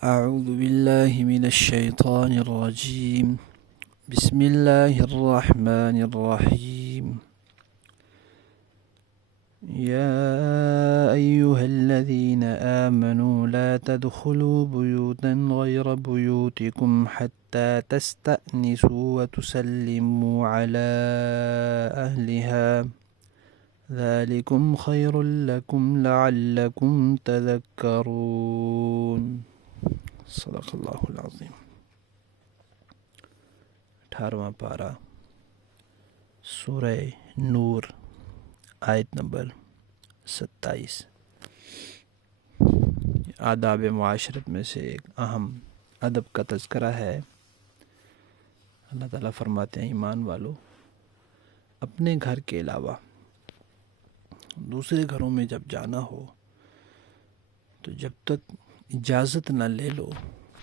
أعوذ بالله من الشيطان الرجيم بسم الله الرحمن الرحيم يا أيها الذين آمنوا لا تدخلوا بيوتا غير بيوتكم حتى تستأنسوا وتسلموا على أهلها ذلكم خير لكم لعلكم تذكرون صدق اللہ العظیم۔ 18واں پارہ سورہ نور آیت نمبر 27۔ آداب معاشرت میں سے ایک اہم ادب کا تذکرہ ہے۔ اللہ تعالیٰ فرماتے ہیں ایمان والو، اپنے گھر کے علاوہ دوسرے گھروں میں جب جانا ہو تو جب تک اجازت نہ لے لو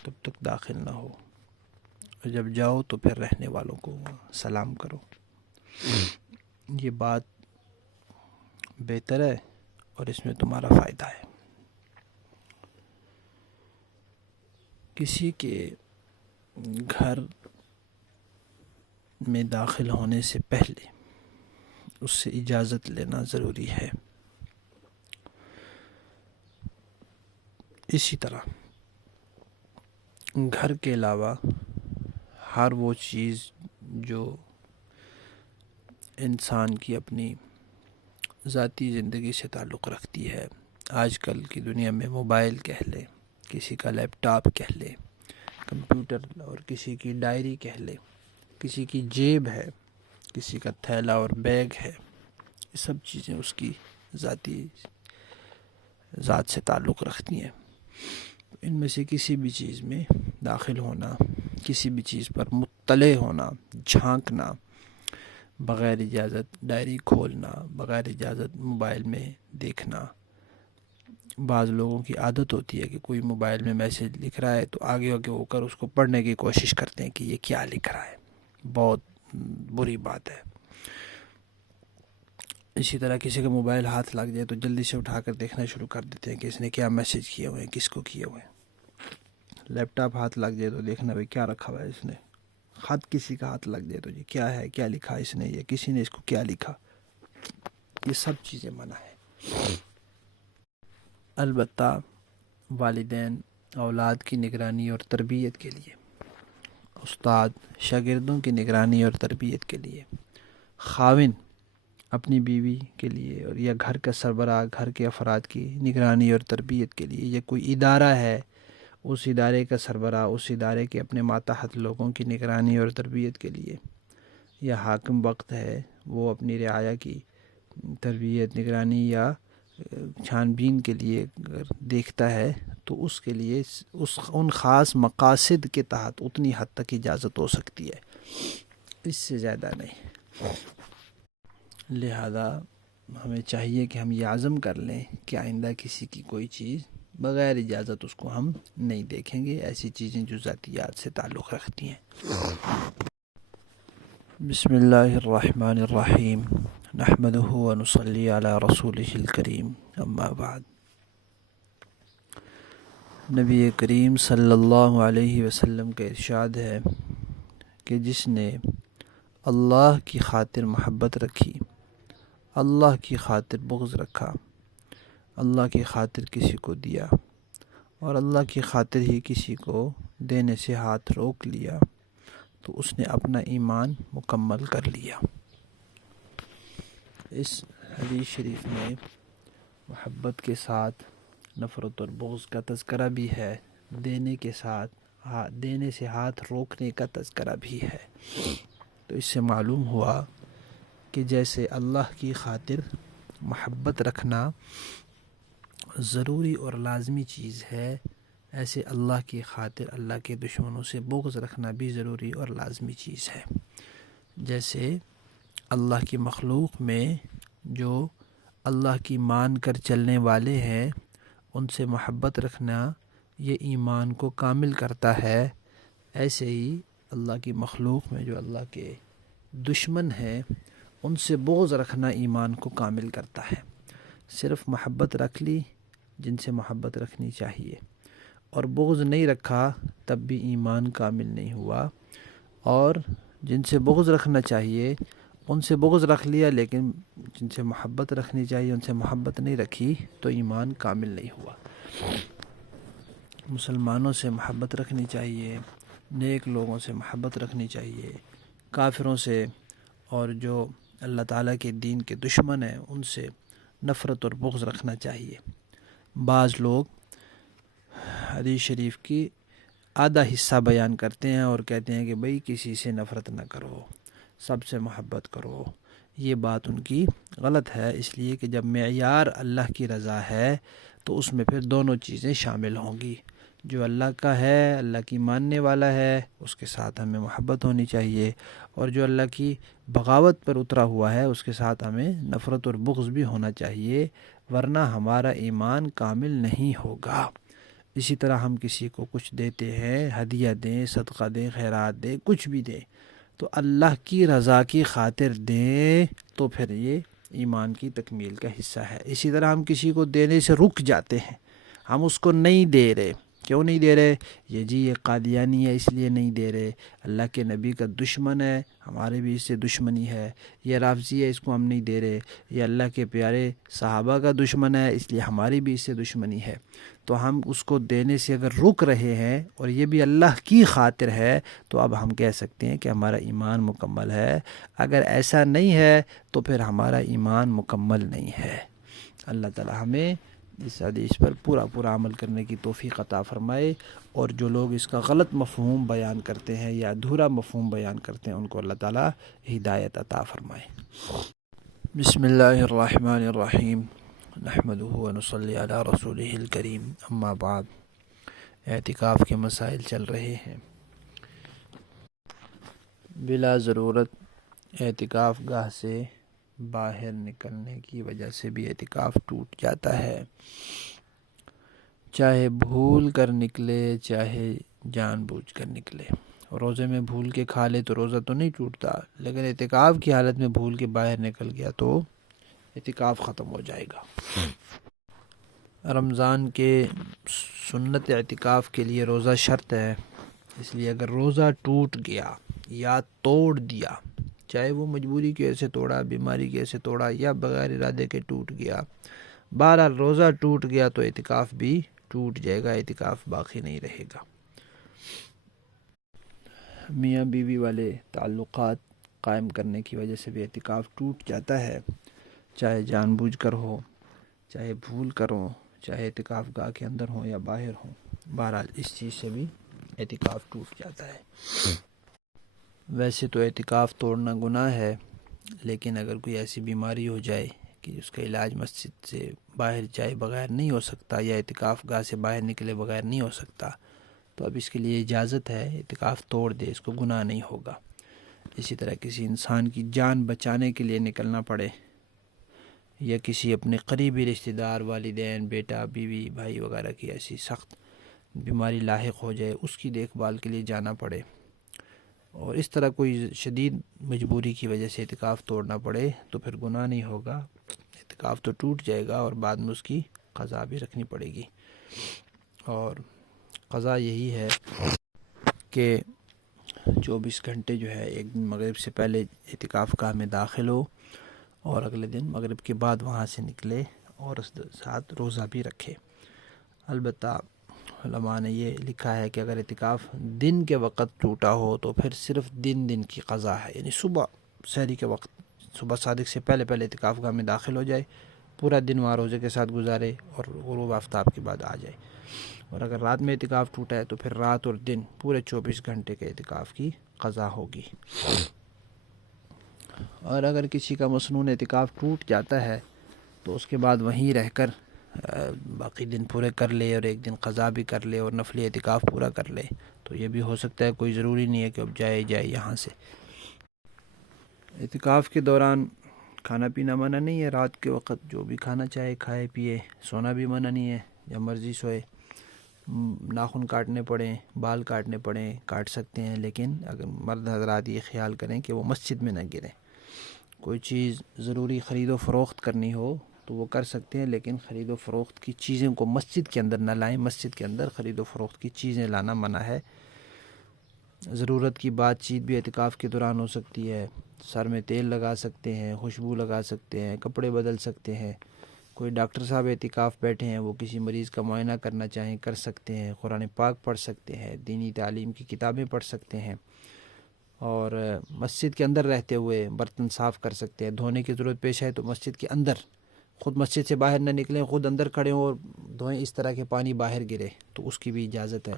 تب تک داخل نہ ہو، اور جب جاؤ تو پھر رہنے والوں کو سلام کرو۔ یہ بات بہتر ہے اور اس میں تمہارا فائدہ ہے۔ کسی کے گھر میں داخل ہونے سے پہلے اس سے اجازت لینا ضروری ہے۔ اسی طرح گھر کے علاوہ ہر وہ چیز جو انسان کی اپنی ذاتی زندگی سے تعلق رکھتی ہے، آج کل کی دنیا میں موبائل کہہ لے، کسی کا لیپ ٹاپ کہہ لے، کمپیوٹر، اور کسی کی ڈائری کہہ لے، کسی کی جیب ہے، کسی کا تھیلا اور بیگ ہے، یہ سب چیزیں اس کی ذات سے تعلق رکھتی ہیں۔ ان میں سے کسی بھی چیز میں داخل ہونا، کسی بھی چیز پر مطلع ہونا، جھانکنا، بغیر اجازت ڈائری کھولنا، بغیر اجازت موبائل میں دیکھنا۔ بعض لوگوں کی عادت ہوتی ہے کہ کوئی موبائل میں میسیج لکھ رہا ہے تو آگے ہو کر اس کو پڑھنے کی کوشش کرتے ہیں کہ یہ کیا لکھ رہا ہے۔ بہت بری بات ہے۔ اسی طرح کسی کا موبائل ہاتھ لگ جائے تو جلدی سے اٹھا کر دیکھنا شروع کر دیتے ہیں کہ اس نے کیا میسیج کیے ہوئے ہیں، کس کو کیے ہوئے ہیں۔ لیپ ٹاپ ہاتھ لگ جائے تو دیکھنا بھائی کیا رکھا ہوا ہے اس نے۔ خط کسی کا ہاتھ لگ جائے تو یہ کیا ہے، کیا لکھا اس نے، یا کسی نے اس کو کیا لکھا۔ یہ سب چیزیں منع ہے۔ البتہ والدین اولاد کی نگرانی اور تربیت کے لیے، استاد شاگردوں کی نگرانی اور تربیت کے لیے، خاوند اپنی بیوی کے لیے، اور یا گھر کا سربراہ گھر کے افراد کی نگرانی اور تربیت کے لیے، یا کوئی ادارہ ہے اس ادارے کا سربراہ اس ادارے کے اپنے ماتحت لوگوں کی نگرانی اور تربیت کے لیے، یا حاکم وقت ہے وہ اپنی رعایا کی تربیت، نگرانی یا چھان بین کے لیے دیکھتا ہے تو اس کے لیے ان خاص مقاصد کے تحت اتنی حد تک اجازت ہو سکتی ہے، اس سے زیادہ نہیں۔ لہذا ہمیں چاہیے کہ ہم یہ عزم کر لیں کہ آئندہ کسی کی کوئی چیز بغیر اجازت اس کو ہم نہیں دیکھیں گے، ایسی چیزیں جو ذاتیات سے تعلق رکھتی ہیں۔ بسم اللہ الرحمن الرحیم، نحمدہ ونصلی علی رسولہ الکریم، اما بعد۔ نبی کریم صلی اللہ علیہ وسلم کا ارشاد ہے کہ جس نے اللہ کی خاطر محبت رکھی، اللہ کی خاطر بغض رکھا، اللہ کی خاطر کسی کو دیا اور اللہ کی خاطر ہی کسی کو دینے سے ہاتھ روک لیا تو اس نے اپنا ایمان مکمل کر لیا۔ اس حدیث شریف میں محبت کے ساتھ نفرت اور بغض کا تذکرہ بھی ہے، دینے سے ہاتھ روکنے کا تذکرہ بھی ہے۔ تو اس سے معلوم ہوا کہ جیسے اللہ کی خاطر محبت رکھنا ضروری اور لازمی چیز ہے، ایسے اللہ کی خاطر اللہ کے دشمنوں سے بغض رکھنا بھی ضروری اور لازمی چیز ہے۔ جیسے اللہ کی مخلوق میں جو اللہ کی مان کر چلنے والے ہیں ان سے محبت رکھنا یہ ایمان کو کامل کرتا ہے، ایسے ہی اللہ کی مخلوق میں جو اللہ کے دشمن ہیں ان سے بغض رکھنا ایمان کو کامل کرتا ہے۔ صرف محبت رکھ لی جن سے محبت رکھنی چاہیے، اور بغض نہیں رکھا تب بھی ایمان کامل نہیں ہوا، اور جن سے بغض رکھنا چاہیے ان سے بغض رکھ لیا لیکن جن سے محبت رکھنی چاہیے ان سے محبت نہیں رکھی تو ایمان کامل نہیں ہوا۔ مسلمانوں سے محبت رکھنی چاہیے، نیک لوگوں سے محبت رکھنی چاہیے، کافروں سے اور جو اللہ تعالیٰ کے دین کے دشمن ہیں ان سے نفرت اور بغض رکھنا چاہیے۔ بعض لوگ حدیث شریف کی آدھا حصہ بیان کرتے ہیں اور کہتے ہیں کہ بھئی کسی سے نفرت نہ کرو، سب سے محبت کرو۔ یہ بات ان کی غلط ہے، اس لیے کہ جب معیار اللہ کی رضا ہے تو اس میں پھر دونوں چیزیں شامل ہوں گی۔ جو اللہ کا ہے، اللہ کی ماننے والا ہے، اس کے ساتھ ہمیں محبت ہونی چاہیے، اور جو اللہ کی بغاوت پر اترا ہوا ہے اس کے ساتھ ہمیں نفرت اور بغض بھی ہونا چاہیے، ورنہ ہمارا ایمان کامل نہیں ہوگا۔ اسی طرح ہم کسی کو کچھ دیتے ہیں، ہدیہ دیں، صدقہ دیں، خیرات دیں، کچھ بھی دیں تو اللہ کی رضا کی خاطر دیں، تو پھر یہ ایمان کی تکمیل کا حصہ ہے۔ اسی طرح ہم کسی کو دینے سے رک جاتے ہیں، ہم اس کو نہیں دے رہے، کیوں نہیں دے رہے؟ یہ قادیانی ہے اس لیے نہیں دے رہے، اللہ کے نبی کا دشمن ہے، ہمارے بھی اس سے دشمنی ہے، یہ رافضی ہے اس کو ہم نہیں دے رہے، یہ اللہ کے پیارے صحابہ کا دشمن ہے اس لیے ہماری بھی اس سے دشمنی ہے۔ تو ہم اس کو دینے سے اگر رک رہے ہیں اور یہ بھی اللہ کی خاطر ہے تو اب ہم کہہ سکتے ہیں کہ ہمارا ایمان مکمل ہے۔ اگر ایسا نہیں ہے تو پھر ہمارا ایمان مکمل نہیں ہے۔ اللہ تعالی ہمیں اس حدیث پر پورا عمل کرنے کی توفیق عطا فرمائے، اور جو لوگ اس کا غلط مفہوم بیان کرتے ہیں یا ادھورا مفہوم بیان کرتے ہیں ان کو اللہ تعالی ہدایت عطا فرمائے۔ بسم اللہ الرحمن الرحیم، نحمدہ ونصلی علی رسولہ الکریم، اما بعد۔ اعتکاف کے مسائل چل رہے ہیں۔ بلا ضرورت اعتکاف گاہ سے باہر نکلنے کی وجہ سے بھی اعتکاف ٹوٹ جاتا ہے، چاہے بھول کر نکلے چاہے جان بوجھ کر نکلے۔ روزے میں بھول کے کھا لے تو روزہ تو نہیں ٹوٹتا، لیکن اعتکاف کی حالت میں بھول کے باہر نکل گیا تو اعتکاف ختم ہو جائے گا۔ رمضان کے سنت اعتکاف کے لیے روزہ شرط ہے، اس لیے اگر روزہ ٹوٹ گیا یا توڑ دیا، چاہے وہ مجبوری کی وجہ سے توڑا، بیماری کی وجہ سے توڑا یا بغیر ارادے کے ٹوٹ گیا، بہرحال روزہ ٹوٹ گیا تو اعتکاف بھی ٹوٹ جائے گا، اعتکاف باقی نہیں رہے گا۔ میاں بیوی والے تعلقات قائم کرنے کی وجہ سے بھی اعتکاف ٹوٹ جاتا ہے، چاہے جان بوجھ کر ہو، چاہے بھول کر ہو، چاہے اعتکاف گاہ کے اندر ہوں یا باہر ہوں، بہرحال اس چیز سے بھی اعتکاف ٹوٹ جاتا ہے۔ ویسے تو اعتکاف توڑنا گناہ ہے، لیکن اگر کوئی ایسی بیماری ہو جائے کہ اس کا علاج مسجد سے باہر جائے بغیر نہیں ہو سکتا یا اعتکاف گاہ سے باہر نکلے بغیر نہیں ہو سکتا تو اب اس کے لیے اجازت ہے، اعتکاف توڑ دے، اس کو گناہ نہیں ہوگا۔ اسی طرح کسی انسان کی جان بچانے کے لیے نکلنا پڑے یا کسی اپنے قریبی رشتہ دار، والدین، بیٹا، بیوی، بھائی وغیرہ کی ایسی سخت بیماری لاحق ہو جائے، اس کی دیکھ بھال کے لیے جانا پڑے، اور اس طرح کوئی شدید مجبوری کی وجہ سے اعتکاف توڑنا پڑے تو پھر گناہ نہیں ہوگا، اعتکاف تو ٹوٹ جائے گا اور بعد میں اس کی قضا بھی رکھنی پڑے گی۔ اور قضا یہی ہے کہ 24 گھنٹے جو ہے، ایک دن مغرب سے پہلے اعتکاف گاہ میں داخل ہو اور اگلے دن مغرب کے بعد وہاں سے نکلے اور اس ساتھ روزہ بھی رکھے۔ البتہ علماء نے یہ لکھا ہے کہ اگر اعتکاف دن کے وقت ٹوٹا ہو تو پھر صرف دن کی قضا ہے، یعنی صبح سحری کے وقت، صبح صادق سے پہلے اعتکاف گاہ میں داخل ہو جائے، پورا دن وہاں روزے کے ساتھ گزارے اور غروب آفتاب کے بعد آ جائے۔ اور اگر رات میں اعتکاف ٹوٹا ہے تو پھر رات اور دن پورے 24 گھنٹے کے اعتکاف کی قضا ہوگی۔ اور اگر کسی کا مسنون اعتکاف ٹوٹ جاتا ہے تو اس کے بعد وہیں رہ کر باقی دن پورے کر لے اور ایک دن قضا بھی کر لے اور نفلی اعتکاف پورا کر لے، تو یہ بھی ہو سکتا ہے، کوئی ضروری نہیں ہے کہ اب جائے یہاں سے۔ اعتکاف کے دوران کھانا پینا منع نہیں ہے، رات کے وقت جو بھی کھانا چاہے کھائے پیے، سونا بھی منع نہیں ہے، جب مرضی سوئے، ناخن کاٹنے پڑیں، بال کاٹنے پڑیں کاٹ سکتے ہیں، لیکن اگر مرد حضرات یہ خیال کریں کہ وہ مسجد میں نہ گریں۔ کوئی چیز ضروری خرید و فروخت کرنی ہو تو وہ کر سکتے ہیں، لیکن خرید و فروخت کی چیزیں کو مسجد کے اندر نہ لائیں. مسجد کے اندر خرید و فروخت کی چیزیں لانا منع ہے. ضرورت کی بات چیت بھی اعتکاف کے دوران ہو سکتی ہے. سر میں تیل لگا سکتے ہیں، خوشبو لگا سکتے ہیں، کپڑے بدل سکتے ہیں. کوئی ڈاکٹر صاحب اعتکاف بیٹھے ہیں، وہ کسی مریض کا معائنہ کرنا چاہیں کر سکتے ہیں. قرآن پاک پڑھ سکتے ہیں، دینی تعلیم کی کتابیں پڑھ سکتے ہیں. اور مسجد کے اندر رہتے ہوئے برتن صاف کر سکتے ہیں. دھونے کی ضرورت پیش ہے تو مسجد کے اندر، خود مسجد سے باہر نہ نکلیں، خود اندر کھڑے ہوں اور دھوئیں، اس طرح کے پانی باہر گرے تو اس کی بھی اجازت ہے.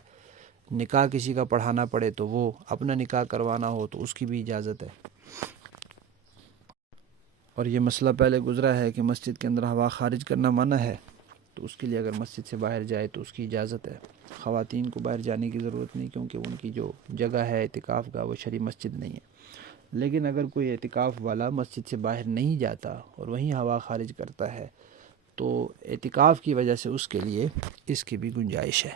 نکاح کسی کا پڑھانا پڑے تو وہ اپنا نکاح کروانا ہو تو اس کی بھی اجازت ہے. اور یہ مسئلہ پہلے گزرا ہے کہ مسجد کے اندر ہوا خارج کرنا منع ہے، تو اس کے لیے اگر مسجد سے باہر جائے تو اس کی اجازت ہے. خواتین کو باہر جانے کی ضرورت نہیں، کیونکہ ان کی جو جگہ ہے اعتکاف کا وہ شرعی مسجد نہیں ہے. لیکن اگر کوئی اعتکاف والا مسجد سے باہر نہیں جاتا اور وہیں ہوا خارج کرتا ہے تو اعتکاف کی وجہ سے اس کے لیے اس کی بھی گنجائش ہے.